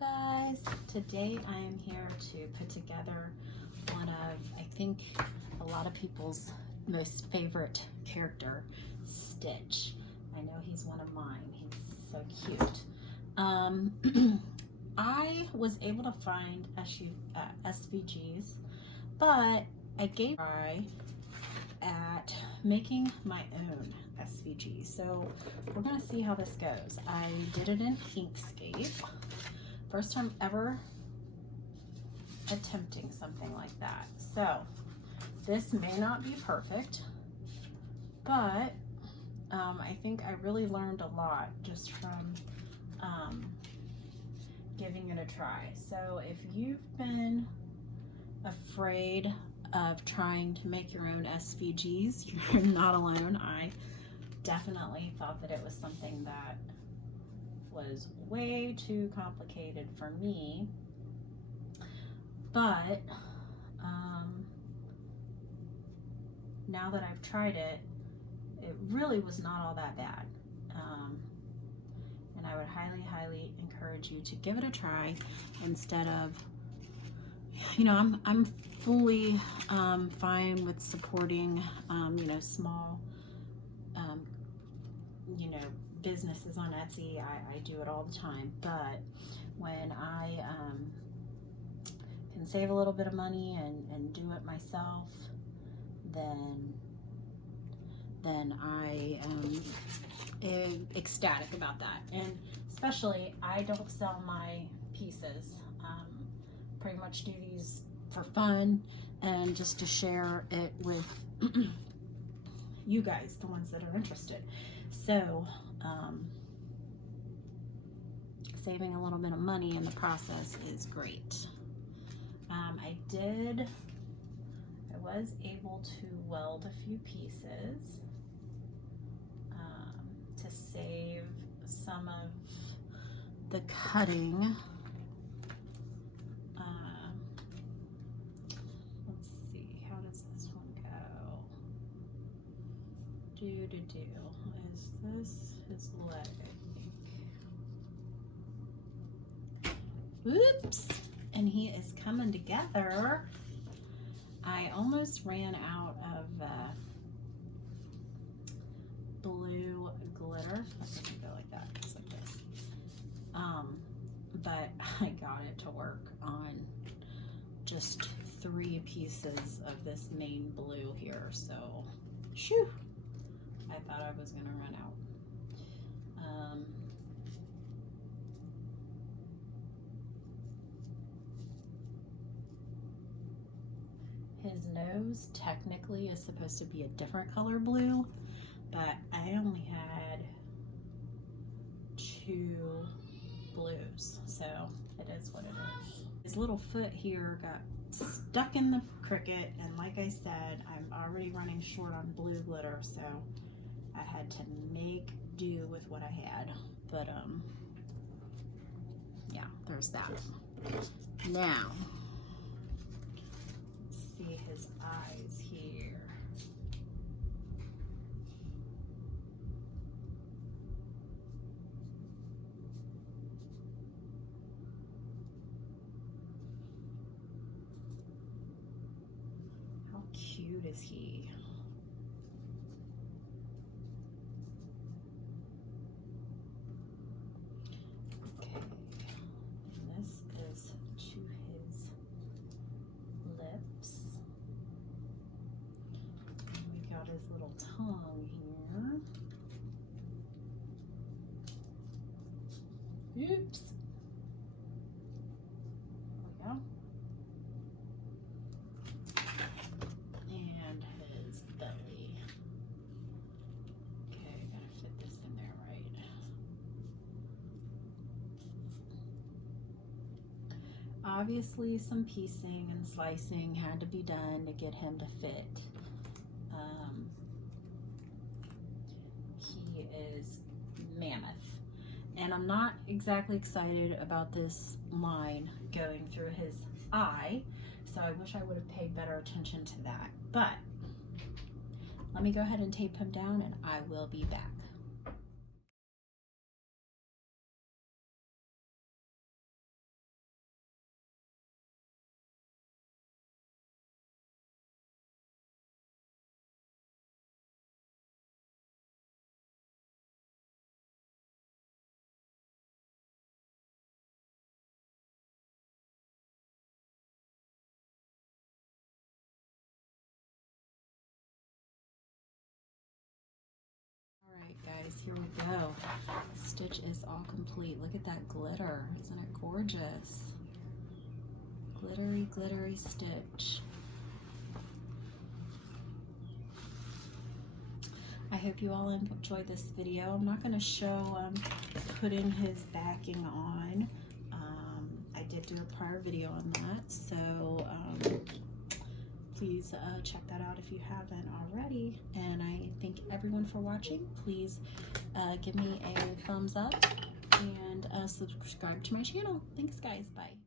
Guys, today I am here to put together one of, I think, a lot of people's most favorite character, Stitch. I know he's one of mine. He's so cute. I was able to find SVGs, but I gave a try at making my own SVG. So we're gonna see how this goes. I did it in Inkscape. First time ever attempting something like that. So this may not be perfect, but I think I really learned a lot just from giving it a try. So if you've been afraid of trying to make your own SVGs, you're not alone. I definitely thought that it was something that was way too complicated for me, but now that I've tried it, it really was not all that bad, and I would highly encourage you to give it a try instead of, you know, I'm fully fine with supporting you know, small you know, businesses on Etsy. I do it all the time, but when I can save a little bit of money and do it myself, then I am ecstatic about that. And especially, I don't sell my pieces. Pretty much do these for fun and just to share it with you guys, the ones that are interested. So saving a little bit of money in the process is great. I was able to weld a few pieces to save some of the cutting. Let's see, how does this one go? Is this his leg, I think. Oops, and he is coming together. I almost ran out of blue glitter. It doesn't go like that, just like this. But I got it to work on just 3 pieces of this main blue here, so shoo, I thought I was gonna run out. His nose technically is supposed to be a different color blue, but I only had 2 blues, so it is what it is. His little foot here got stuck in the Cricut, and like I said, I'm already running short on blue glitter, so I had to make do with what I had. But yeah, there's that. Now, let's see his eyes here. How cute is he? Okay, and this is to his lips. And we got his little tongue here. Oops. There we go. And his belly. Okay, gotta fit this in there right. Obviously, some piecing and slicing had to be done to get him to fit. He is mammoth. And I'm not exactly excited about this line going through his eye, so I wish I would have paid better attention to that. But let me go ahead and tape him down, and I will be back. guys, here we go. Stitch is all complete. Look at that glitter. Isn't it gorgeous? Glittery, glittery stitch. I hope you all enjoyed this video. I'm not going to show putting his backing on. I did do a prior video on that, so please check that out if you haven't already. And I thank everyone for watching. Please give me a thumbs up and subscribe to my channel. Thanks, guys. Bye.